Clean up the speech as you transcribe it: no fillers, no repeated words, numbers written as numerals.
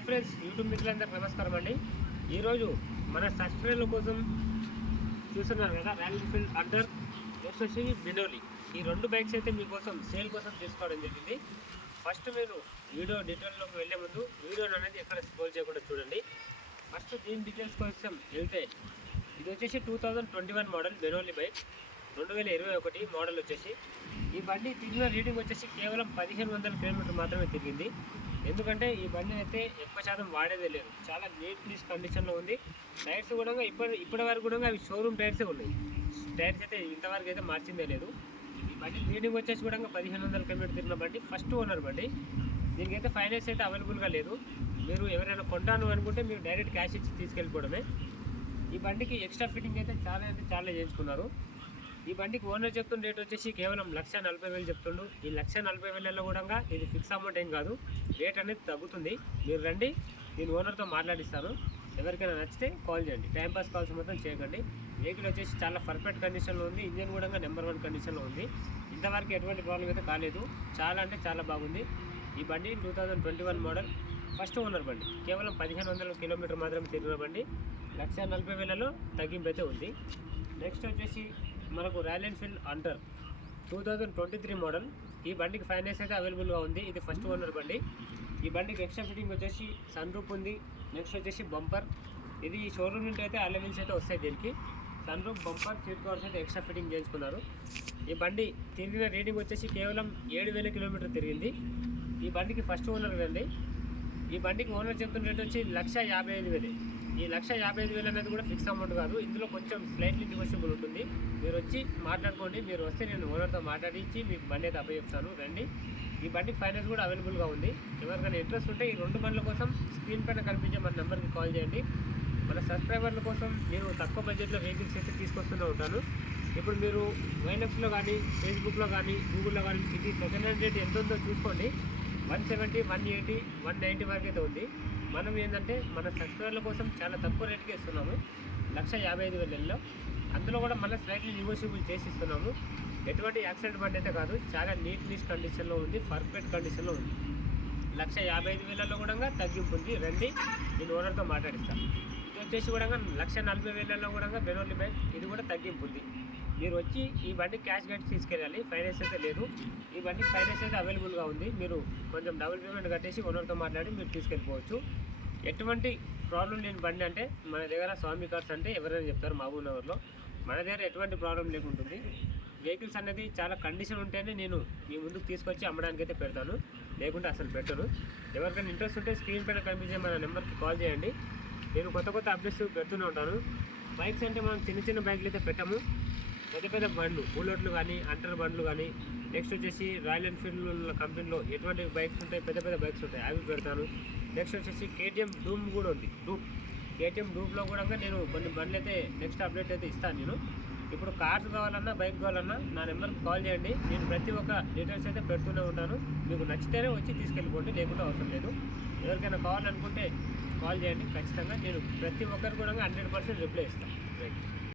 Hi friends, YouTube మిత్రులందరికీ నమస్కారం అండి. ఈరోజు మన సబ్స్క్రైబర్ల కోసం చూస్తున్నారు కదా, రాయల్ ఎన్ఫీల్డ్ హంటర్ వచ్చేసి బెనోలీ. ఈ రెండు బైక్స్ అయితే మీకోసం సేల్ కోసం తీసుకోవడం జరిగింది. ఫస్ట్ మీరు వీడియో డీటెయిల్లోకి వెళ్ళే ముందు వీడియోని అనేది ఎక్కడ స్క్రోల్ చేయకుండా చూడండి. ఫస్ట్ దీని డీటెయిల్స్ కోసం వెళ్తే ఇది వచ్చేసి 2021 మోడల్ బెనోలీ బైక్, 2021 మోడల్ వచ్చేసి. ఈ బండి తిరిగిన రీడింగ్ వచ్చేసి కేవలం 1500 కిలోమీటర్ మాత్రమే తిరిగింది. ఎందుకంటే ఈ బండి అయితే ఎక్కువ శాతం వాడేదే లేదు, చాలా నీట్ కండిషన్లో ఉంది. టైర్స్ కూడా ఇప్పటి వరకు కూడా అవి షోరూమ్ టైర్సే ఉన్నాయి. టైర్స్ అయితే ఇంతవరకు అయితే మార్చిందే లేదు. ఈ బండి రీడింగ్ వచ్చేసి కూడా 1500 కిలోమీటర్ తిరిగిన బండి, ఫస్ట్ ఓనర్ బండి. దీనికైతే ఫైనాన్స్ అయితే అవైలబుల్గా లేదు. మీరు ఎవరైనా కొంటాను అనుకుంటే మీరు డైరెక్ట్ క్యాష్ ఇచ్చి తీసుకెళ్ళిపోవడమే. ఈ బండికి ఎక్స్ట్రా ఫిట్టింగ్ అయితే చాలా చేయించుకున్నారు. ఈ బండికి ఓనర్ చెప్తున్న రేట్ వచ్చేసి కేవలం 1,40,000 చెప్తుండు. ఈ 1,40,000 కూడా ఇది ఫిక్స్ అమౌంట్ ఏం కాదు, రేట్ అనేది తగ్గుతుంది. మీరు రండి, నేను ఓనర్తో మాట్లాడిస్తాను. ఎవరికైనా నచ్చితే కాల్ చేయండి, టైంపాస్ కాల్స్ మొత్తం చేయకండి. వెహికల్ వచ్చేసి చాలా పర్ఫెక్ట్ కండిషన్లో ఉంది. ఇంజన్ కూడా నెంబర్ 1 కండిషన్లో ఉంది. ఇంతవరకు ఎటువంటి ప్రాబ్లం అయితే కాలేదు. చాలా బాగుంది. ఈ బండి 2021 మోడల్, ఫస్ట్ ఓనర్ బండి. కేవలం 1500 కిలోమీటర్ మాత్రమే తిరిగిన బండి. 1,40,000 తగ్గింపు అయితే ఉంది. నెక్స్ట్ వచ్చేసి మనకు రాయల్ ఎన్ఫీల్డ్ హంటర్ 2023 మోడల్. ఈ బండికి ఫైనాన్స్ అయితే అవైలబుల్గా ఉంది. ఇది ఫస్ట్ ఓనర్ బండి. ఈ బండికి ఎక్స్ట్రా ఫిట్టింగ్ వచ్చేసి సన్ రూఫ్ ఉంది. నెక్స్ట్ వచ్చేసి బంపర్. ఇది షోరూమ్ నుండి అయితే అలవెన్స్ అయితే వస్తాయి. దీనికి sun roof, bumper, seat covers అయితే ఎక్స్ట్రా ఫిట్టింగ్ చేయించుకున్నారు. ఈ బండి తిరిగిన రీడింగ్ వచ్చేసి కేవలం 7,000 కిలోమీటర్ తిరిగింది. ఈ బండికి ఫస్ట్ ఓనర్ అండి. ఈ బండికి ఓనర్ చెప్తున్న రేట్ వచ్చి 1,55,000. ఈ 1,55,000 అనేది కూడా ఫిక్స్ అమౌంట్ కాదు. ఇందులో కొంచెం స్లైట్లీ నెగోషియబుల్ ఉంటుంది. మీరు వచ్చి మాట్లాడుకోండి. మీరు వస్తే నేను ఓనర్తో మాట్లాడించి మీకు బండి అయితే అప్పచెప్తాను. రండి. ఈ బండికి ఫైనాన్స్ కూడా అవైలబుల్గా ఉంది. ఎవరికైనా ఇంట్రెస్ట్ ఉంటే ఈ 2 బండ్ల కోసం స్క్రీన్ పైన కనిపించే మన నెంబర్కి కాల్ చేయండి. మన సబ్స్క్రైబర్ల కోసం నేను తక్కువ బడ్జెట్లో వెహికల్స్ అయితే తీసుకొస్తూనే ఉంటాను. ఇప్పుడు మీరు వైనక్స్లో కానీ, ఫేస్బుక్లో కానీ, గూగుల్లో కానీ ఇది సెకండ్ హ్యాండ్ రేట్ ఎంత ఉందో చూసుకోండి. 170, 180, 190 వరకు అయితే ఉంది. మనం ఏంటంటే మన సబ్స్క్రైబర్ల కోసం చాలా తక్కువ రేటుకి ఇస్తున్నాము, 155,000. అందులో కూడా మళ్ళీ స్లైట్లీ నెగోషియబుల్ చేసి ఇస్తున్నాము. ఎటువంటి యాక్సిడెంట్ బండి అయితే కాదు, చాలా నీట్ కండిషన్లో ఉంది, పర్ఫెక్ట్ కండిషన్లో ఉంది. 155,000 కూడా తగ్గింపు ఉంది. రండి, నేను ఓనర్తో మాట్లాడిస్తాను. ఇది వచ్చేసి కూడా 1,40,000 కూడా బెనోలీ బైక్, ఇది కూడా తగ్గింపు ఉంది. మీరు వచ్చి ఈ బండి క్యాష్ కట్టి తీసుకెళ్ళాలి, ఫైనాన్స్ అయితే లేదు. ఈ బండికి ఫైనాన్స్ అయితే అవైలబుల్గా ఉంది. మీరు కొంచెం డబుల్ పేమెంట్ కట్టేసి ఓనర్తో మాట్లాడి మీరు తీసుకెళ్ళిపోవచ్చు. ఎటువంటి ప్రాబ్లం లేని బండి అంటే మన దగ్గర స్వామి కార్స్ అంటే ఎవరైనా చెప్తారు మహబూబ్నగర్లో. మన దగ్గర ఎటువంటి ప్రాబ్లం లేకుంటుంది. వెహికల్స్ అనేది చాలా కండిషన్ ఉంటేనే నేను మీ ముందుకు తీసుకొచ్చి అమ్మడానికి అయితే పెడతాను, లేకుంటే అసలు పెట్టను. ఎవరికైనా ఇంట్రెస్ట్ ఉంటే స్క్రీన్ పైన కనిపించే మన నెంబర్కి కాల్ చేయండి. నేను కొత్త అప్డేట్స్ పెడుతూనే ఉంటాను. బైక్స్ అంటే మనం చిన్న బైక్లు అయితే పెట్టాము. పెద్ద బండ్లు, బుల్లెట్లు కానీ, హంటర్ బండ్లు కానీ, నెక్స్ట్ వచ్చేసి రాయల్ ఎన్ఫీల్డ్ కంపెనీలో ఎటువంటి బైక్స్ ఉంటాయి, పెద్ద బైక్స్ ఉంటాయి, అవి పెడతాను. నెక్స్ట్ వచ్చేసి KTM డూమ్ కూడా ఉంది. KTM డూమ్లో కూడా నేను కొన్ని బండ్లు అయితే నెక్స్ట్ అప్డేట్ అయితే ఇస్తాను. నేను ఇప్పుడు కార్స్ కావాలన్నా, బైక్ కావాలన్నా నా నెంబర్కి కాల్ చేయండి. నేను ప్రతి ఒక్క డీటెయిల్స్ అయితే పెడుతూనే ఉంటాను. మీకు నచ్చితేనే వచ్చి తీసుకెళ్ళిపోండి, లేకుంటే అవసరం లేదు. ఎవరికైనా కావాలనుకుంటే కాల్ చేయండి. ఖచ్చితంగా నేను ప్రతి ఒక్కరికి కూడా 100% రిప్లై ఇస్తాను.